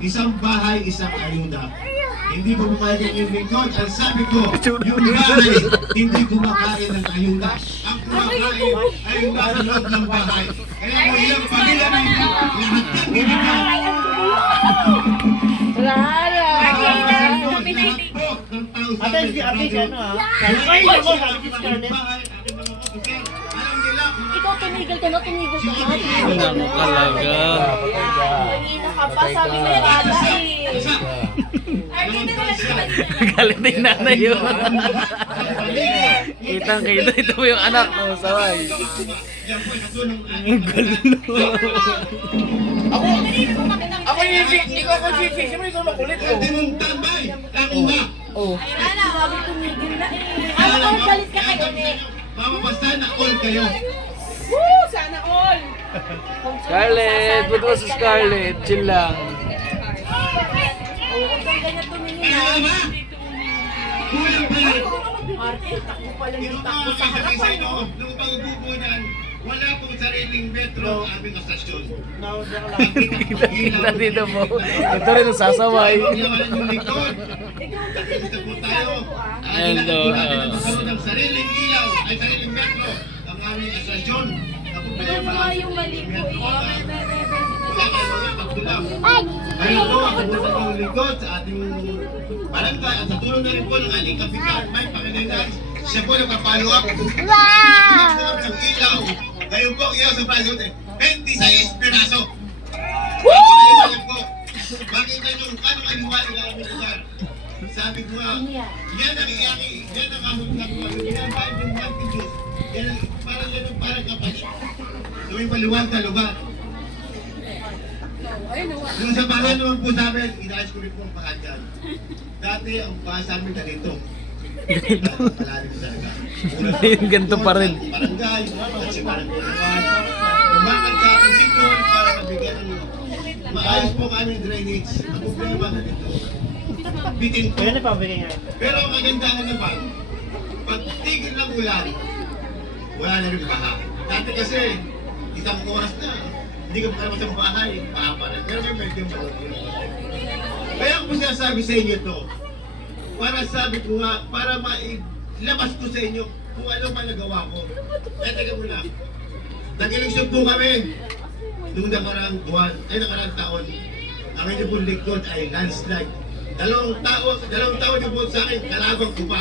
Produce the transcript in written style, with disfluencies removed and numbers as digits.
isang bahay, isang ayuda. Hindi po pumayag yung lingkod. Ang sabi ko, yung bahay, hindi kumakain ng ayuda. Ang kumakain ay yung nasa loob ng bahay. Kaya mo ilang pamilya ninyo, lahat ng ninyo. Ate, si ano ha? Ay, ako, sabi si Scarlett. Ikaw tumigil ka na, tumigil ka na. Naku talaga. Kanina ka pa, sabi mo yung ala eh. Galit na yung nanay yun. Kitang kita, ito mo yung anak mo, saway. Ang gulo. Ako yung ikaw ako sisi mo, ikaw makulit oh. Hindi mong tambay, ako ba? Oh. Ala, sabi tumigil na eh. Ano kung galit ka kayo eh. Mama, basta na all kayo. Woo! Sana all! Scarlett, ba't mo sa Scarlett? Chill lang. Oo, huwag kang ganyan tumingin Ano na. ba? Kulang pa rin. Arte, takbo pa lang yung Ito takbo sa mga sa harapan. inyo, nung pagbubunan, wala pong sariling metro ang aming astasyon. Kita dito mo. Ito rin ang sasaway. Yaman yung lingkod. Ikaw, Ito po tayo. Ayun daw, Natin ang magkaroon ng sariling ilaw, ay sariling metro, ang aming astasyon. Ang problema, Ano nga yung mali ko eh? wala kayo mga pagtulaw. Ayun po, ako po sa mga lingkod sa ating barangay at sa tulong na rin po ng ating kapitan, Mike Pangilinan. Siya po nagpa-follow up. Wow! Ng ilaw. Ngayon po, ang ilaw sa Brazil, 26 piraso. Woo! Bakit na yung anong aliwali ng aming lugar? Sabi ko nga, yan ang iyaki, yan ang ahulak ko. Yung ginabahin yung Monte Diyos, yan ang parang kapalit. So may maliwag na lugar. Yung sa bahay naman po sa amin, inaayos ko rin po ang bahay dyan. Dati, ang bahay sa amin ganito. Malalim talaga. Yung ganito pa rin. Barangay, at si barangay naman. Lumakad sa akin sito para mabigyan ng maayos po kami drainage. Ang problema na dito, bitin po. Kaya na pabigay nga. Pero ang kagandahan naman, pag tigil ng ulan, wala na rin baha. Dati kasi, isang oras na, hindi ka makalabas sa bahay, baha pa rin. Pero may medyo malaki. Kaya ako sinasabi sa inyo to, para sabi ko nga, para mailabas ko sa inyo kung ano pa nagawa ko. Kaya taga mo lang. Nag-eleksyon po kami noong nakaraang taon. Ang inyong lingkod ay landslide. Dalawang taon yung po sa akin, kalabang ko pa.